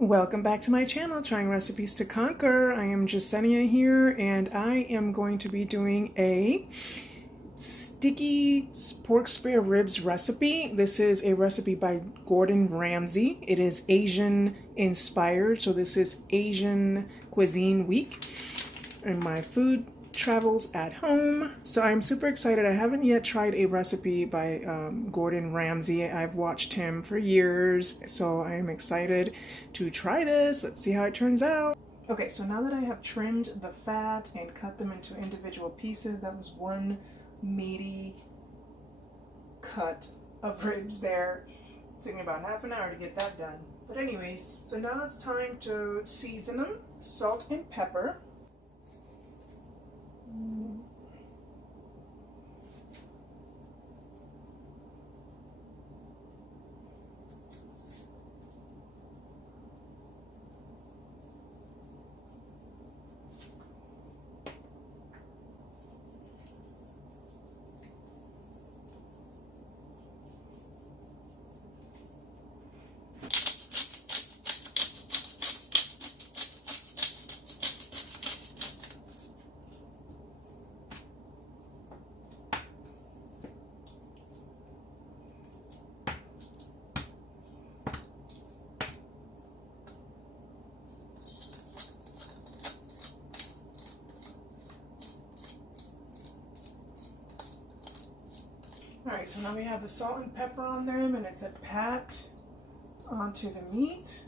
Welcome back to my channel, Trying Recipes to Conquer. I am Jasenia here, and I am going to be doing a sticky pork spare ribs recipe. This is a recipe by Gordon Ramsay. It is Asian inspired, so this is Asian Cuisine Week and my food travels at home. So I'm super excited. I haven't yet tried a recipe by Gordon Ramsay. I've watched him for years, so I'm excited to try this. Let's see how it turns out. Okay, so now that I have trimmed the fat and cut them into individual pieces, that was one meaty cut of ribs there. It took me about half an hour to get that done. But anyways, so now it's time to season them. Salt and pepper. Alright, so now we have the salt and pepper on them, and it's a pat onto the meat.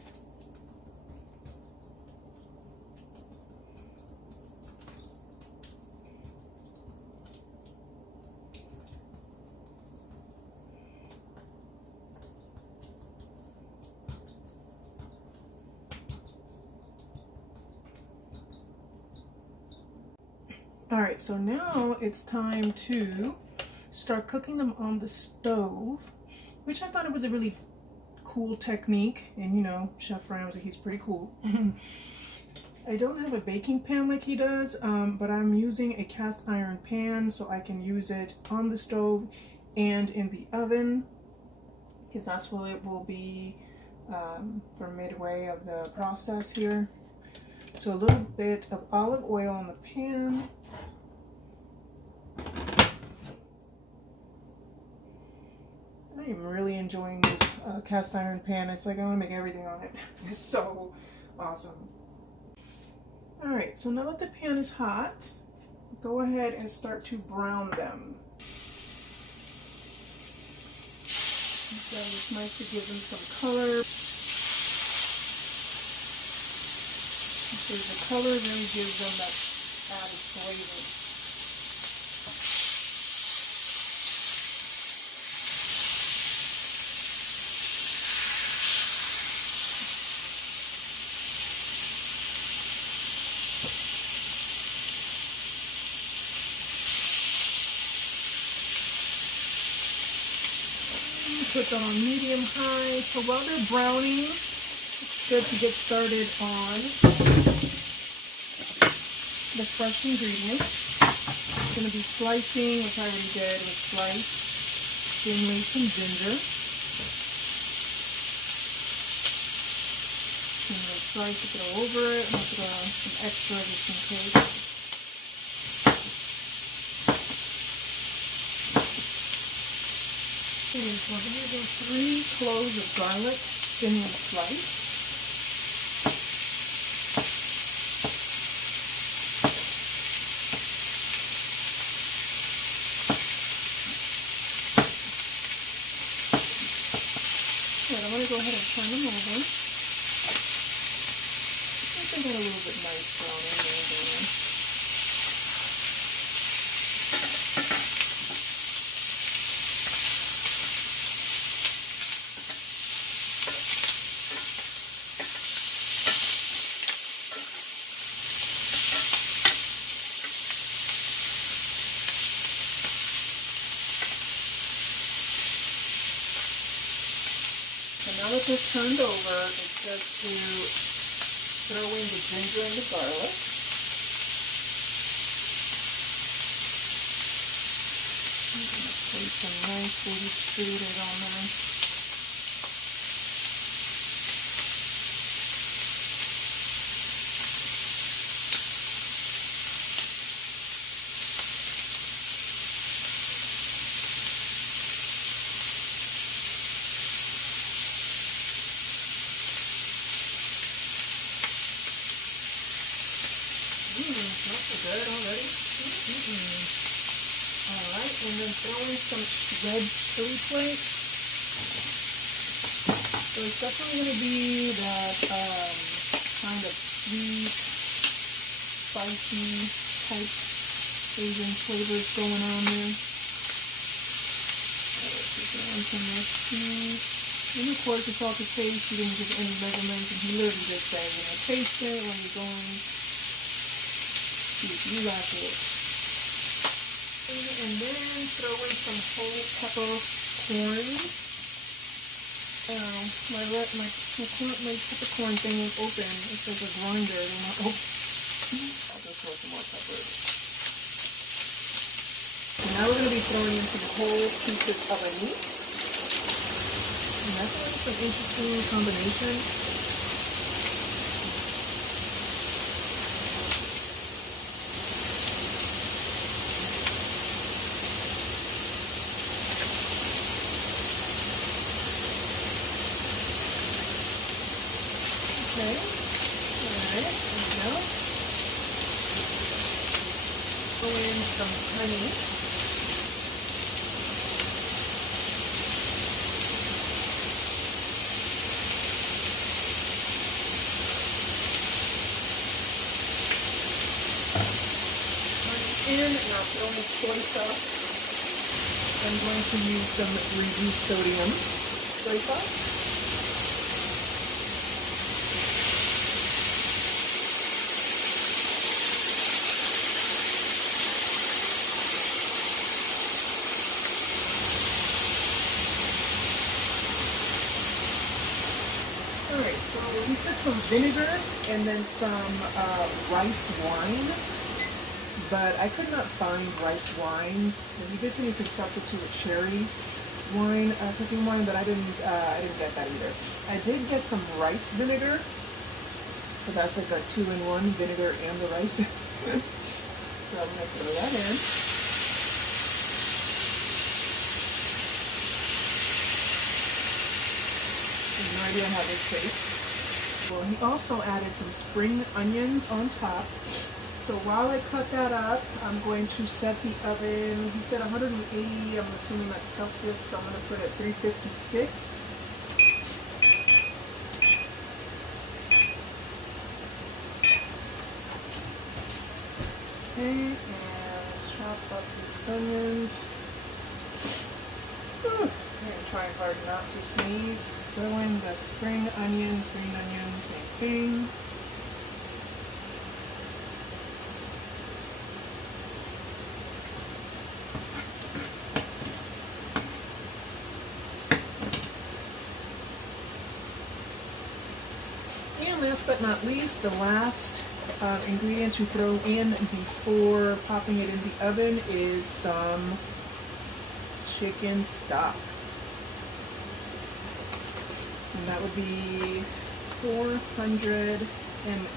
Alright, so now it's time to start cooking them on the stove, which I thought it was a really cool technique. And you know, Chef Ramsay, he's pretty cool. I don't have a baking pan like he does, but I'm using a cast iron pan so I can use it on the stove and in the oven, because that's what it will be for midway of the process here. So a little bit of olive oil on the pan. I'm really enjoying this cast iron pan. It's like I want to make everything on it. It's so awesome. Alright, so now that the pan is hot, go ahead and start to brown them. So it's nice to give them some color. So the color really gives them that added flavor. Put them on medium high. So while they're browning, it's good to get started on the fresh ingredients. I'm going to be slicing, which I already did, with slice thinly some ginger. And we'll slice it, go over it, and I'll put some extra just in case. Okay, so I'm going to do 3 cloves of garlic thinly sliced. Okay, I'm going to go ahead and turn them over. I think I got a little bit nice brown in there. Now that they're turned over, it's just to throw in the ginger and the garlic. I'm going to place some nice woody distributed on there. Smells so good already. Alright, and then throw in some red chili flakes. So it's definitely going to be that kind of sweet, spicy type Asian flavors going on there. And some red cheese. And of course it's all to taste. He didn't give any measurements, and he literally just said, you know, taste it when you're going. See if you like it. And then throw in some whole pepper corn. My peppercorn thing is open. It's like a grinder. They're not open. I'll just throw some more pepper. So now we're going to be throwing in some whole pieces of anise. And that's some interesting combination. Okay. Alright, there we go. Throw in some honey. And I'll throw in soy sauce. I'm going to use some reduced sodium soy sauce. Alright, so he said some vinegar and then some rice wine. But I could not find rice wines. He did say you could substitute a cherry wine, cooking wine, but I didn't get that either. I did get some rice vinegar, so that's like a 2-in-1, vinegar and the rice. So I'm gonna throw that in. I have no idea how this tastes. Well, he also added some spring onions on top. So while I cut that up, I'm going to set the oven, he said 180, I'm assuming that's Celsius, so I'm going to put it at 356. Okay, and let's chop up these onions. I'm trying hard not to sneeze. Throw in the spring onions, green onions, same thing. And last but not least, the last ingredient you throw in before popping it in the oven is some chicken stock. And that would be 400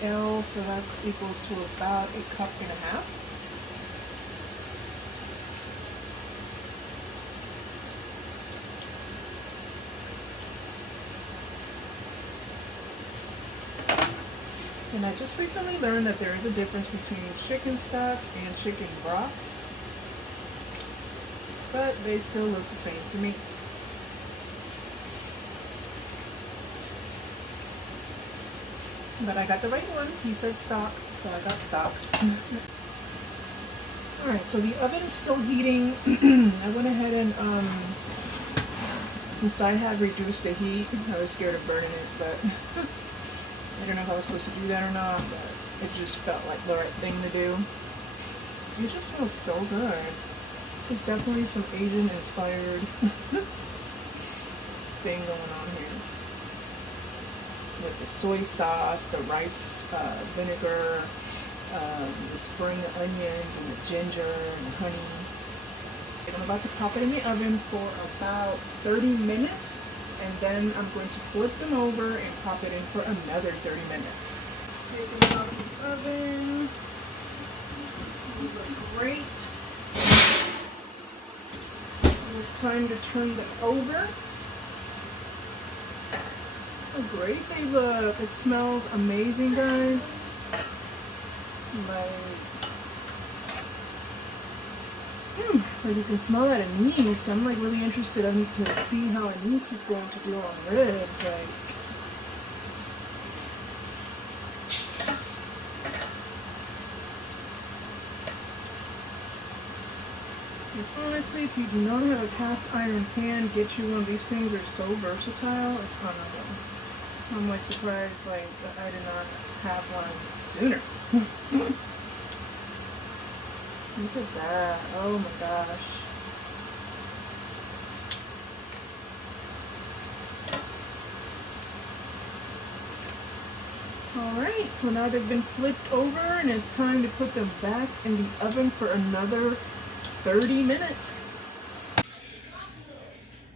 ml, so that's equals to about 1.5 cups. And I just recently learned that there is a difference between chicken stock and chicken broth, but they still look the same to me. But I got the right one. He said stock, so I got stock. Alright, so the oven is still heating. I went ahead and, since I had reduced the heat, I was scared of burning it, but I don't know if I was supposed to do that or not, but it just felt like the right thing to do. It just smells so good. This is definitely some Asian inspired thing going on here. With the soy sauce, the rice vinegar, the spring onions, and the ginger and the honey. I'm about to pop it in the oven for about 30 minutes, and then I'm going to flip them over and pop it in for another 30 minutes. Just take them out of the oven. They look great. It's time to turn them over. How great they look. It smells amazing, guys. Like you can smell that anise. I'm like really interested to see how anise is going to do on ribs. Like, honestly, if you do not have a cast iron pan, get you one of these things. They're so versatile. It's unreal. I'm like surprised like that I did not have one sooner. Look at that. Oh my gosh. Alright, so now they've been flipped over and it's time to put them back in the oven for another 30 minutes.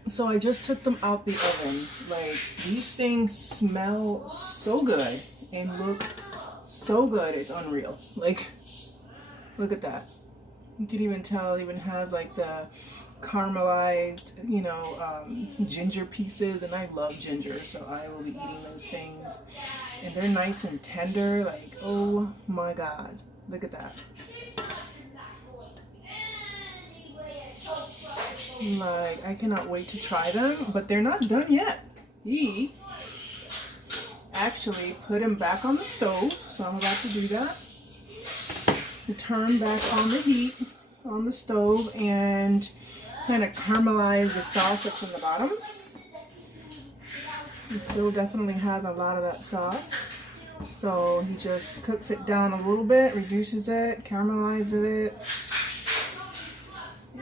So I just took them out the oven. Like, these things smell so good and look so good. It's unreal. Like, look at that. You can even tell it even has like the caramelized, you know, ginger pieces, and I love ginger, so I will be eating those things. And they're nice and tender, like, oh my god, look at that. Like, I cannot wait to try them, but they're not done yet. He actually put them back on the stove, so I'm about to do that. Turn back on the heat on the stove and kind of caramelize the sauce that's in the bottom. He still definitely has a lot of that sauce, so he just cooks it down a little bit, reduces it, caramelizes it.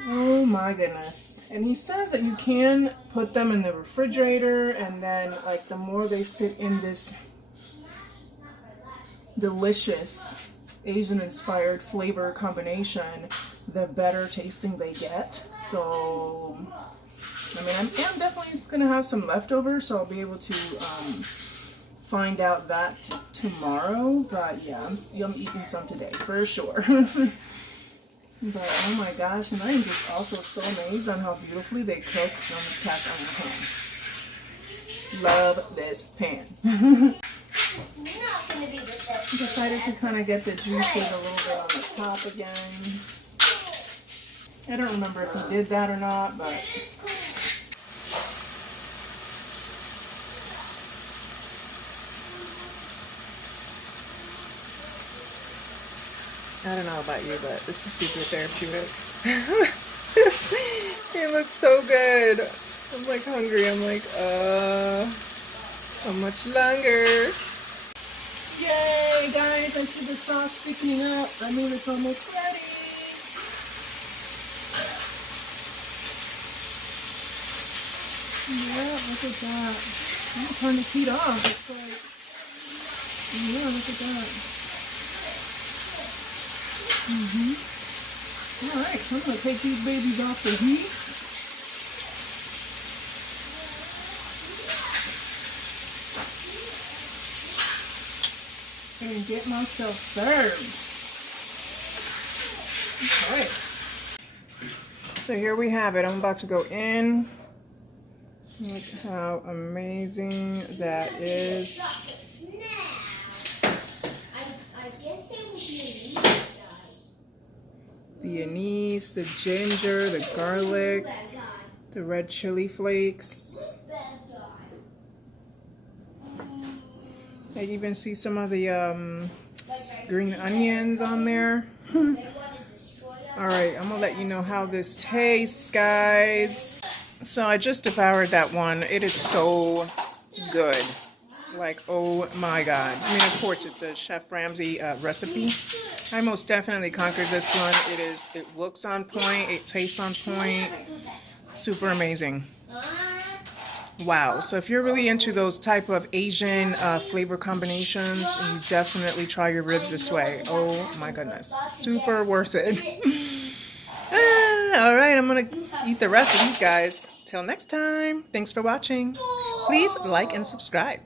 Oh my goodness. And he says that you can put them in the refrigerator, and then like the more they sit in this delicious Asian inspired flavor combination, the better tasting they get. So I mean, I'm definitely gonna have some leftovers, so I'll be able to find out that tomorrow. But yeah, I'm eating some today for sure. But oh my gosh, and I am just also so amazed on how beautifully they cook on this cast iron pan. Love this pan. Decided to kind of get the juices a little bit on the top again. I don't remember if he did that or not, but I don't know about you, but this is super therapeutic. It looks so good. I'm like hungry. I'm like, how much longer? Yay, guys, I see the sauce thickening up. I mean, it's almost ready. Yeah, look at that. I'm gonna turn this heat off. It's like, yeah, look at that. Alright, so I'm gonna take these babies off the heat. And get myself served. Okay. So here we have it. I'm about to go in. Look how amazing that is. The anise, the ginger, the garlic, the red chili flakes. I even see some of the green onions on there. Alright, I'm gonna let you know how this tastes, guys. So I just devoured that one. It is so good. Like, oh my god. I mean, of course, it's a Chef Ramsay recipe. I most definitely conquered this one. It looks on point. It tastes on point. Super amazing. Wow. So if you're really into those type of Asian flavor combinations, you definitely try your ribs this way. Oh my goodness. Super worth it. All right. I'm going to eat the rest of these guys. Till next time. Thanks for watching. Please like and subscribe.